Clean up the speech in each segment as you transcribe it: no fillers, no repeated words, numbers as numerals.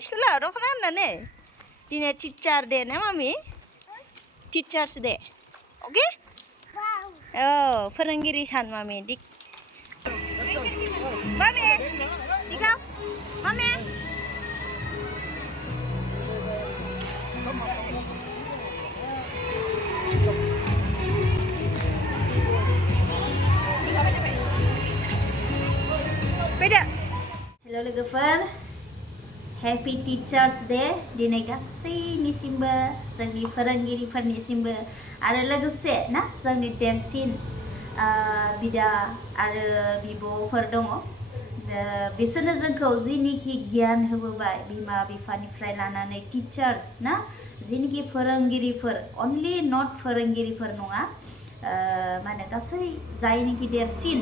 सिख्ला दख'ना गाननानै दिनै टिचार दे ना मामि टिचार्स दे ओके औ फोरोंगिरि सान मामि मामि दिखाव मामि फैदो हेल' लोगोफोर हेपि टिचार्स डे दिनै गासैनिसिमबो जोंनि फोरोंगिरिफोरनिसिमबो आरो लोगोसे ना जोंनि देरसिन बिदा आरो बिब'फोर दङ बिसोरनो जोंखौ जिनिखि गियान होबोबाय बिमा बिफानिफ्राय लानानै टिचार्स ना जिनिखि फोरोंगिरिफोर अनलि नट फोरोंगिरिफोर नङा माने गासै जायनिखि देरसिन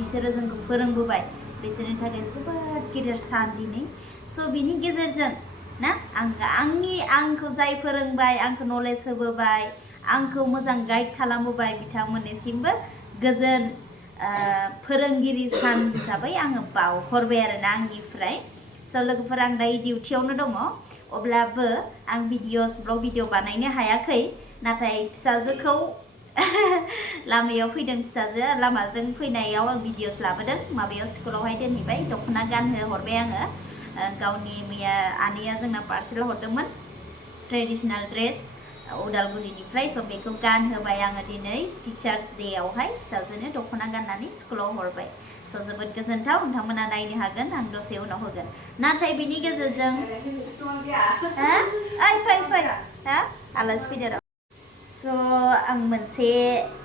बिसोरो जोंखौ फोरोंबोबाय बिसोरनि थाखाय जोबोद गिदिर सान दिनै स' बिनि गेजेरजों ना आंखौ जाय फोरोंबाय आंखौ नलेज होबोबाय आंखौ मोजां गाइड खालामबोबाय बिथांमोननिसिमबो गोजोन फोरोंगिरि सान हिसाबै आङो बावहरबाय आरोना आंनिफ्राय स' लोगोफोर आं दायो डिउटियावनो दङ अब्लाबो आं ब्लग भिडिअ बानायनो हायाखै नाथाय फिसाजोखौ लामायाव फैदों फिसाजो लामाजों फैनायाव आं भिडिअस लाबोदों माबायाव स्कुलावहाय दोनहैबाय दख'ना गानहो हरबाय आङो गावनि मैया आनैया जोंना पार्सेल हरदोंमोन ट्रेडिशनेल ड्रेस उदालगुरिनिफ्राय स' बेखौ गानहोबाय आङो दिनै टिचार्स डेआवहाय फिसाजोनो दख'ना गाननानै स्कुलाव हरबाय स' जोबोद गोजोनथाव नोंथांमोना नायनो हागोन आं दसे उनाव होगोन नाथाय बिनि गेजेरजों फै आलासि फैदो र' स' आं मोनसे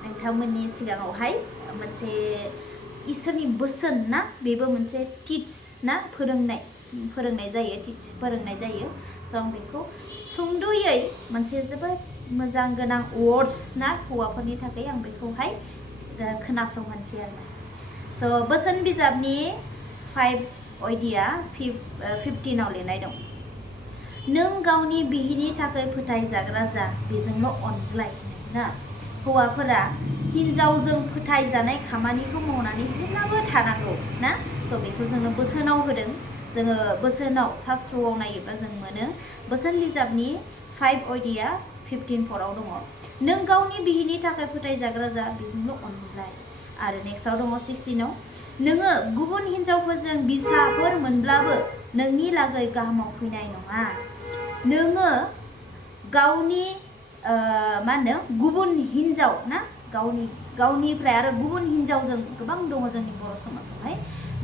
नोंथांमोननि सिगाङावहाय मोनसे इसोरनि बोसोन ना बेबो मोनसे टिच ना फोरोंनाय जायो टिच फोरोंनाय जायो स' आं बेखौ सुंद'यै मोनसे जोबोद मोजां गोनां वर्ड्स ना हौवाफोरनि थाखाय आं बेखौहाय खोनासंहोनोसै आरो स' बोसोन बिजाबनि 5 आयदाया 15आव लिरनाय दं नों गावनि बिहिनि थाखाय फोथायजाग्रा जा बेजोंल' अनज्लाय ना हौवाफोरा हिन्जावजों फोथायजानाय खामानिखौ मावनानै जेब्लाबो थानांगौ ना थ' बेखौ जोंनो बोसोनाव होदों जोङो बोसोनाव शास्त्रआव नायोब्ला जों मोनो बोसोन बिजाबनि 5 आयदाया 15:4 दङ नों गावनि बिहिनि थाखाय फोथायजाग्रा जा बेजोंल' अनज्लाय आरो नेक्स्टआव दङ 16आव नोङो गुबुन हिन्जावफोरजों बिसाफोर मोनब्लाबो नोंनि लागै गाहामाव फैनाय नङा नोङो गावनि गुबुन हिन्जाव ना गावनिफ्राय आरो गुबुन हिन्जावजों गोबां दङ जोंनि बर' समाजावहाय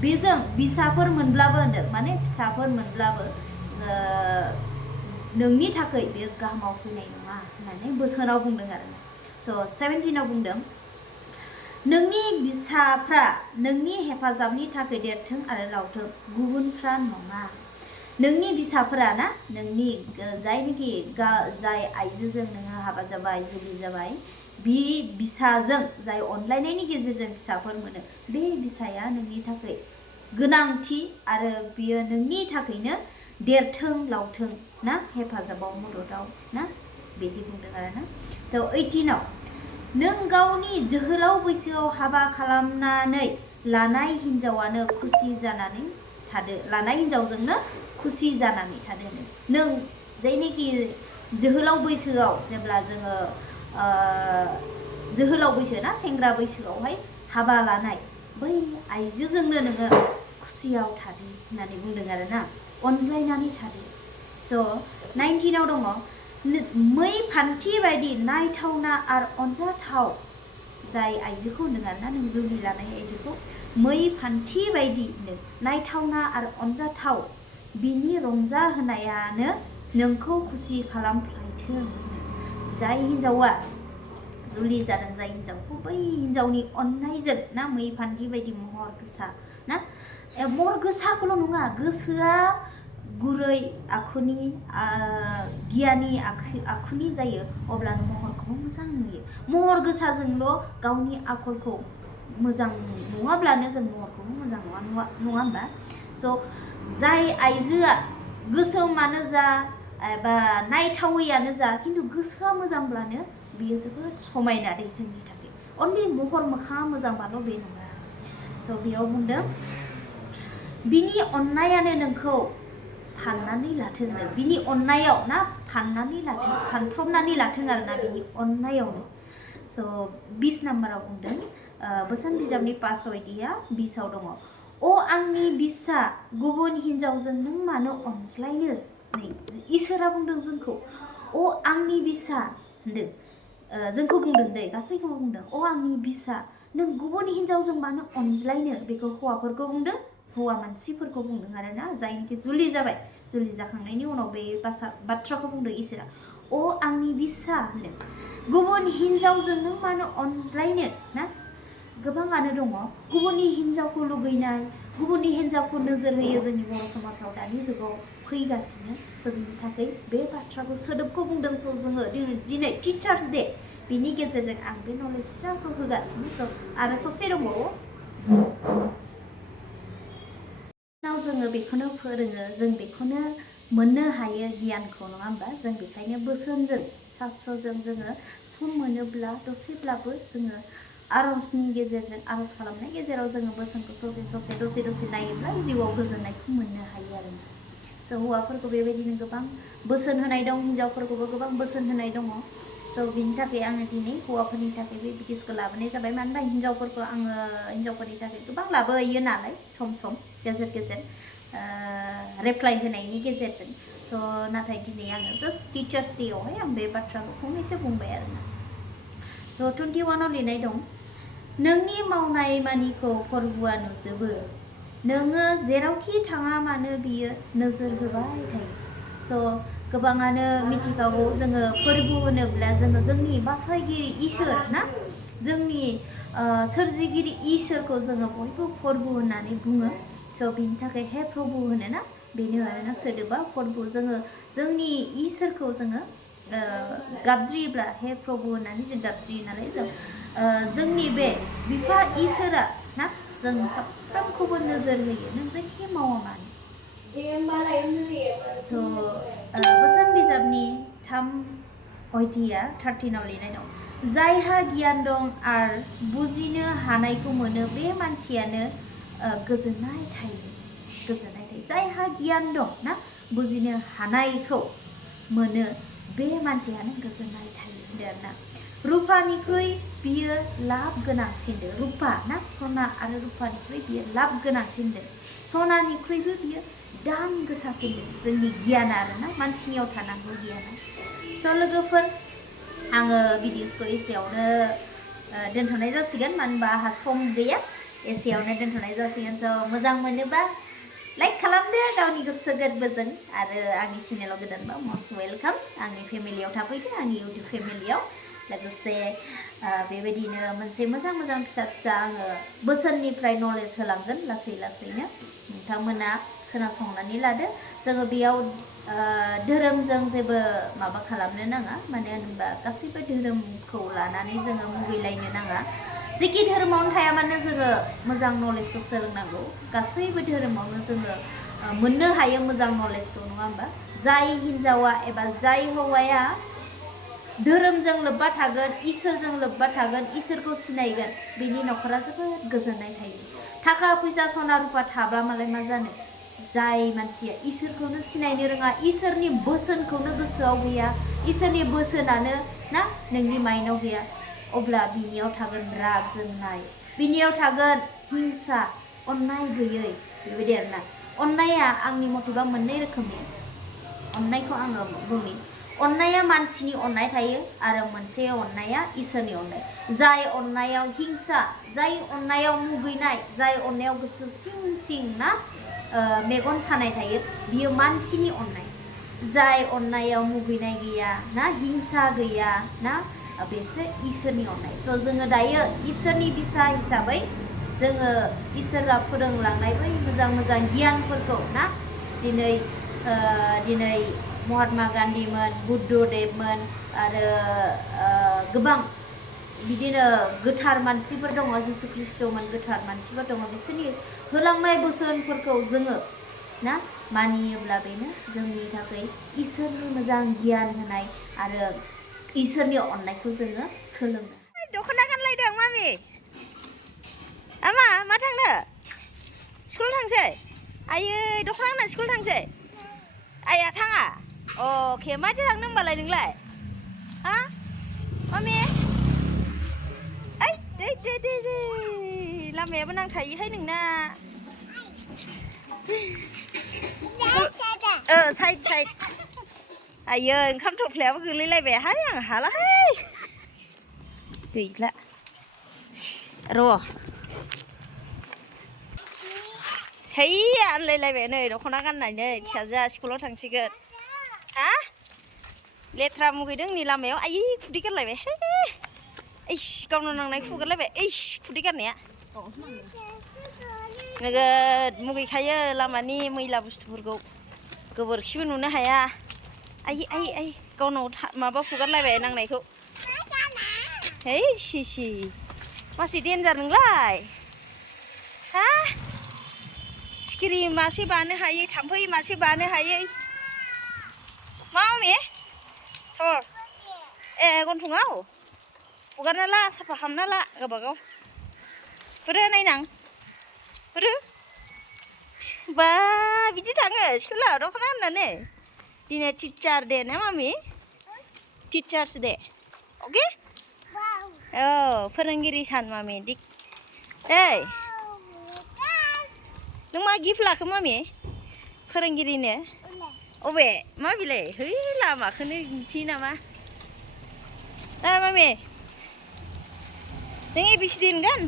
बेजों बिसाफोर मोनब्लाबो होनदों माने फिसाफोर मोनब्लाबो नोंनि थाखाय बेयो गाहामाव फैनाय नङा होननानै बोसोनाव बुंदों आरो स' 17आव बुंदों नोंनि बिसाफ्रा नोंनि हेफाजाबनि थाखाय देरथों आरो लावथों गुबुनफ्रा नङा नोंनि बिसाफोरा ना नोंनि जायनिखि जाय आइजोजों नोङो हाबा जाबाय जुलि जाबाय बि बिसाजों जाय अनलायनायनि गेजेरजों फिसाफोर मोनो बे बिसाया नोंनि थाखाय गोनांथि आरो बियो नोंनि थाखायनो देरथों लावथों ना हेफाजाबाव मददाव ना बिदि बुंदों आरो ना थ' 18आव नों गावनि जोहोलाव बैसोआव हाबा खालामनानै लानाय हिन्जावानो खुसि जानानै थादो लानाय हिन्जावजोंनो खुसि जानानै थादो नों जायनिखि जोहोलाव बैसोआव जेब्ला जोङो जोहोलाव बैसो ना सेंग्रा बैसोआवहाय हाबा लानाय बै आइजोजोंनो नोङो खुसियाव थादो होननानै बुंदों आरो ना अनज्लायनानै थादो स' 19आव दङ मै फान्थि बायदि नायथावना आरो अनजाथाव जाय आइजोखौ होनदों आरोना नों जुलि लानाय आइजोखौ मै फान्थि बायदि नायथावना आरो अनजाथाव बिनि रंजा होनायानो नोंखौ खुसि खालामफ्लायथों जाय हिन्जावा जुलि जादों जाय हिन्जावखौ बै हिन्जावनि अननायजों ना मै फान्थि बायदि महर गोसा ना महर गोसाखौल' नङा गोसोआ गुरै आखुनि गियानि आखुनि जायो अब्लानो महरखौबो मोजां नुयो महर गोसाजोंल' गावनि आखलखौ मोजां नङाब्लानो जों महरखौबो मोजां नङा होमबा स' जाय आइजोआ गोसोमानो जा एबा नायथावैयानो जा खिन्थु गोसोआ मोजांब्लानो बियो जोबोद समायना दै जोंनि थाखाय अनलि महर मोखाङा मोजांबाल' बे नङा स' बेयाव बुंदों बिनि अननायानो नोंखौ फाननानै लाथों बिनि अननायाव ना फाननानै लाथों फानफ्रबनानै लाथों आरोना बिनि अननायावनो स' 20 नाम्बाराव बुंदों बोसोन बिजाबनि पास आयदाया 20आव दङ अ आंनि बिसा गुबुन हिन्जावजों नों मानो अनज्लायनो नै इसोरा बुंदों जोंखौ अ आंनि बिसा होनदों जोंखौ बुंदों दै गासैखौबो बुंदों अ आंनि बिसा नों गुबुन हिन्जावजों मानो अनज्लायनो बेखौ हौवाफोरखौ बुंदों हौवा मानसिफोरखौ बुंदों आरोना जायनोखि जुलि जाबाय जुलि जाखांनायनि उनाव बे बाथ्राखौ बुंदों इसोरा अ आंनि बिसा होनदों गुबुन हिन्जावजों नों मानो अनज्लायनो ना गोबाङानो दङ गुबुननि हिन्जावखौ लुबैनाय गुबुननि हिन्जावखौ नोजोर होयो जोंनि बर' समाजाव दानि जुगाव फैगासिनो स' बिनि थाखाय बे बाथ्राखौ सोदोबखौ बुंदों स' जोङो दिनै टिचार्स डे बिनि गेजेरजों आं बे नलेज फिसाखौ होगासिनो स' आरो ससे दंबावो जोङो बेखौनो फोरोङो जों बेखौनो मोननो हायो गियानखौ नङा होमबा जों बेखायनो बोसोनजों शास्त्रजों जोङो सम मोनोब्ला दसेब्लाबो जोङो आरजनि गेजेरजों आरज खालामनाय गेजेराव जोङो बोसोनखौ ससे दसे नायोब्ला जिउआव गोजोननायखौ मोननो हायो आरोना स' हौवाफोरखौ बेबायदिनो गोबां बोसोन होनाय दं हिन्जावफोरखौबो गोबां बोसोन होनाय दङ स' बिनि थाखाय आङो दिनै हौवाफोरनि थाखाय बे भिडिअसखौ लाबोनाय जाबाय मानो होनबा हिन्जावफोरखौ आङो हिन्जावफोरनि थाखाय गोबां लाबोयो नालाय सम गेजेर रिप्लाइ होनायनि गेजेरजों स' नाथाय दिनै आङो जास्ट टिचार्स डेआवहाय आं बे बाथ्राखौ फंनैसो बुंबाय आरोना स' 21आव लिरनाय दं नोंनि मावनाय मानिखौ फोरबुआ नुजोबो नोङो जेरावखि थाङा मानो बियो नोजोर होबाय थायो स' गोबाङानो मिथिखागौ जोङो फोरबु होनोब्ला जोङो जोंनि बासायगिरि इसोर ना जोंनि सोरजिगिरि इसोरखौ जोङो बयबो फोरबु होननानै बुङो स' बिनि थाखाय हे प्रभु होनो ना बेनो आरोना सोदोबा फोरबु जोङो जोंनि इसोरखौ जोङो गाबज्रियोब्ला हे प्रभु होननानै जों गाबज्रियो नालाय जों जोंनि बे बिफा इसोरा ना जों साफ्रोमखौबो नोजोर होयो नों जायखि मावा मानो स' बोसोन बिजाबनि 3 अध्याया 13आव लिरनाय दं जायहा गियान दं आरो बुजिनो हानायखौ मोनो बे मानसियानो गोजोननाय थायो जायहा गियान दं ना बुजिनो हानायखौ मोनो बे मानसियानो गोजोननाय थायो होनदों आरोना रुपानिख्रुइ बियो लाब गोनांसिनदो रुपा ना सना आरो रुपानिख्रुइ बियो लाब गोनांसिनदो सनानिख्रुइबो बियो दाम गोसासिनदो जोंनि गियाना आरोना मानसिनियाव थानांगौ गियाना स' लोगोफोर आङो भिडिअसखौ एसेयावनो दोनथ'नाय जासिगोन मानो होनबा आंहा सम गैया एसेयावनो दोनथ'नाय जासिगोन स' मोजां मोनोबा लाइक खालामदो गावनि गोसो गोरबोजों आरो आंनि चेनेलाव गोदानबा मस्ट वेलकाम आंनि फेमिलियाव थाफैदो आंनि इउटुब फेमिलियाव लोगोसे बेबायदिनो मोनसे मोजां फिसा आङो बोसोननिफ्राय नलेज होलांगोन लासैनो नोंथांमोना खोनासंनानै लादो जोङो बेयाव धोरोमजों जेबो माबा खालामनो नाङा मानो होनोबा गासैबो धोरोमखौ लानानै जोङो मुगैलायनो नाङा जेखि धोरोमावनो थाया मानो जोङो मोजां नलेजखौ सोलोंनांगौ गासैबो धोरोमावनो जोङो मोननो हायो मोजां नलेजखौ नङा होमबा जाय हिन्जावा एबा जाय हौवाया धोरोमजों लोब्बा थागोन इसोरजों लोब्बा थागोन इसोरखौ सिनायगोन बिनि न'खरा जोबोद गोजोननाय थायो थाखा फैसा सना रुपा थाब्ला मालाय मा जानो जाय मानसिया इसोरखौनो सिनायनो रोङा इसोरनि बोसोनखौनो गोसोआव गैया इसोरनि बोसोनानो ना नोंनि माइन्डआव गैया अब्ला बिनियाव थागोन राग जोंनाय बिनियाव थागोन हिंसा अननाय गैयै बेबायदि आरोना अननाया आंनि मथेबा मोननै रोखोमनि अननायखौ आङो बुंनि अननाया मानसिनि अननाय थायो आरो मोनसे अननाया इसोरनि अननाय जाय अननायाव हिंसा जाय अननायाव मुगैनाय जाय अननायाव गोसो सिं ना मेगन सानाय थायो बियो मानसिनि अननाय जाय अननायाव मुगैनाय गैया ना हिंसा गैया ना बेसो इसोरनि अननाय थ' जोङो दायो इसोरनि बिसा हिसाबै जोङो इसोरा फोरोंलांनाय बै मोजां गियानफोरखौ ना दिनै महात्मा गान्धीमोन बुद्धदेबमोन आरो गोबां बिदिनो गोथार मानसिफोर दङ जिसु ख्रिस्ट'मोन गोथार मानसिफोर दङ बिसोरनि होलांनाय बोसोनफोरखौ जोङो ना मानियोब्ला बेनो जोंनि थाखाय इसोरनि मोजां गियान होनाय आरो इसोरनि अननायखौ जोङो सोलोंनो दख'ना गानलायदों मामि आमा मा थांनो स्कुल थांसै आयै दख'ना गानना स्कुल थांसै आइया थाङा अके माथो थांनो होमबालाय नोंलाय हा मामि ओइ दे लामायाबो नांथायोहाय नोंना साइड आयो ओंखाम थफ्लायाबो गोलैलायबायहाय आं हालाहाय गैला र' है आनलायलायबाय नै दख'ना गाननानै फिसाजोआ स्कुलाव थांसिगोन हा लेथ्रा मुगैदों नै लामायाव आयै खुदै गारलायबाय हे इस गावनो नांनाय खुगारलायबाय इस खुदै गारनाया नोगोद मुगैखायो लामानि मैला बुस्थुफोरखौ गोबोरखिबो नुनो हाया आइ गावनाव माबा फुगारलायबाय नांनायखौ है सि मासे देन्जार नोंलाय हा सिखिरि मासे बानो हायै थाम्फै मासे बानो हायै मा मामि थर गन्थङाव फुगारना ला साफा खालामना ला गावबागाव बोरो नायनां बोरो बा बिदि थाङो स्कुलाव दख'ना गाननानै दिनै टिचार दे ना मामि टिचार्स दे अके औ फोरोंगिरि सान मामि ओइ नों मा गिफ्ट लाखो मामि फोरोंगिरिनो अबे मा बिलाय है लामाखौनो दिन्थियो नामा मामि नों एबिसिडि होनगोन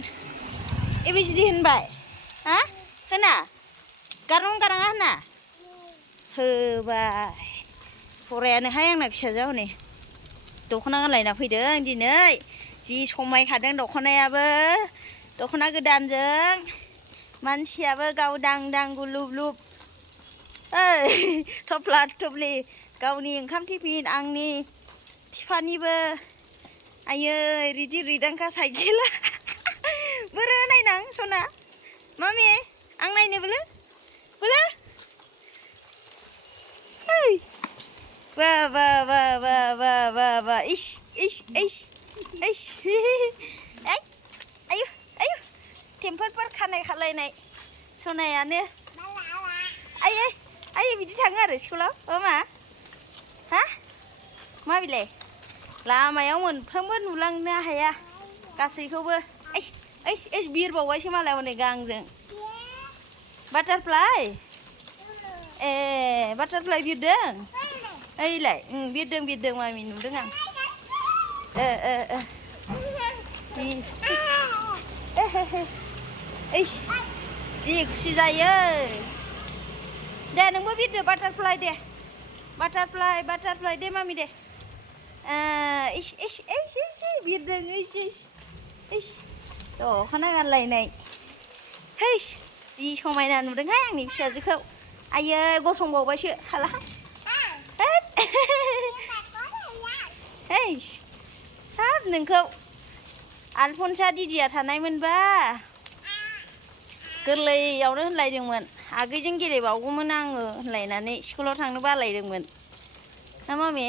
एबिसिडि होनबाय हा होना गारं गाराङा होना होबाय फरायानोहाय आंना फिसाजोआ हनै दख'ना गानलायना फैदों दिनै जि समायखादों दख'नायाबो दख'ना गोदानजों मानसियाबो गावदां गुलुब लुब ओइ थफ्ला थफ्लि गावनि ओंखाम टिफिन आंनि बिफानिबो आयै रिदि रिदांखा साइकेला बोरो नायनां सना मामि आं नायनो बोलो ओइ बा इस आयु टेम्पोरफोर खानाय खालायनाय सनायानो आयै बिदि थाङो आरो स्कुलाव मा हा मा बिलाय लामायाव मोनफ्रोमबो नुलांनो हाया गासैखौबो ओइ बिरबावबायसो मालाय हनै गांजों बाटारफ्लाइ ए बाटारफ्लाइ बिरदों ओइलाय बिरदों मामि नुदों आं जि खुसि जायो दे नोंबो बिरदो बाटारफ्लाइ दे मामि दे बिरदों दख'ना गानलायनाय है जि समायना नुदोंहाय आंनि फिसाजोखौ आयै गसंबावबायसो हालाहाय हाब नोंखौ आलफनसा दिदिया थानायमोनबा गोरलैयावनो होनलायदोंमोन आगैजों गेलेबावगौमोन आङो होनलायनानै स्कुलाव थांनो बालायदोंमोन ना मामि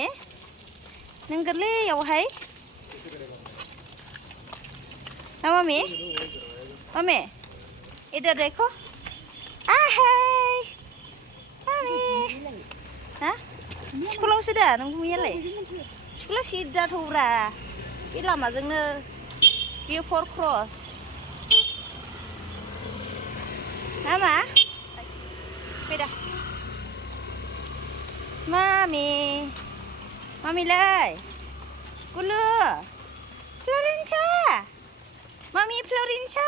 नों गोरलैयावहाय ना मामि इधर देखो आहै मामि हा स्कुलावसो दा नों गुमैयालाय स्कुला सिदा थौब्रा बे लामाजोंनो बियो 4 क्रस नामा फैदा मामिलाय गुलु फ्लरेन्सा मामि फ्लरेन्सा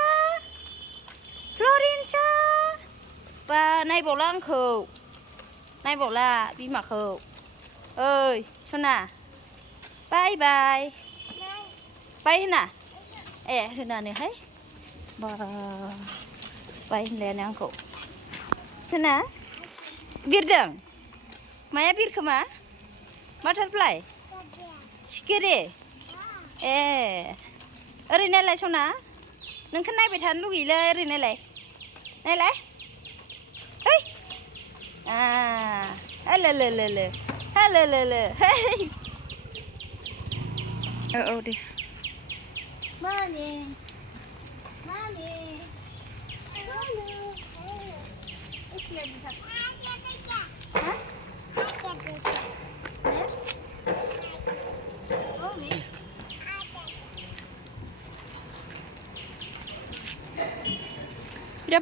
बा नायबावला आंखौ नायबावला बिमाखौ ओइ सना बाय होना ए होनानोहाय बा बाय होनलायानो आंखौ होना बिरदों माया बिरखोमा बाटारफ्लाइ सिखिरि ए ओरै नायलाय सना नोंखौ नायबाय थानो लुगैयोलै ओरै नायलाय ओइ हेलो औ दे mummy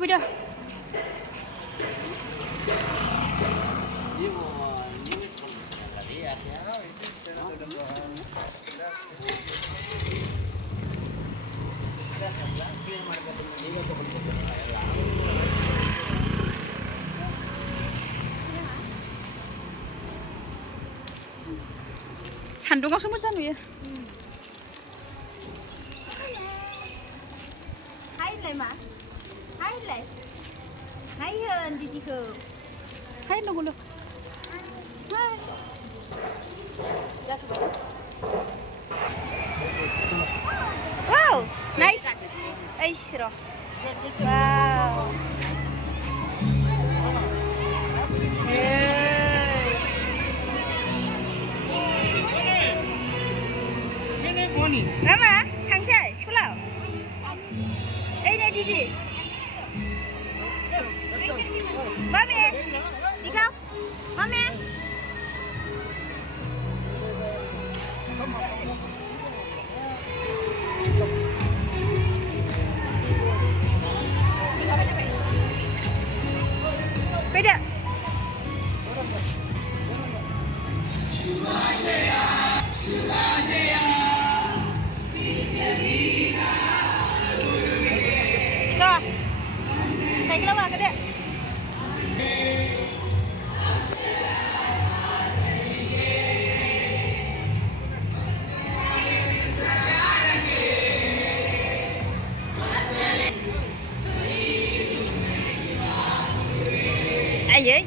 Pindah. 산동가서 못 자누야. Hay lại mà. Hay lại. Hay hơn đi cơ. Hay nó luôn. Hay. Wow, nice. Ay, 싫어. Wow. Nama, Hangsa, sekolah. Ini Didi. Mami, linkao. Mami. Beda. Rồi. Thấy cái lớp vào cái điện. Ai vậy?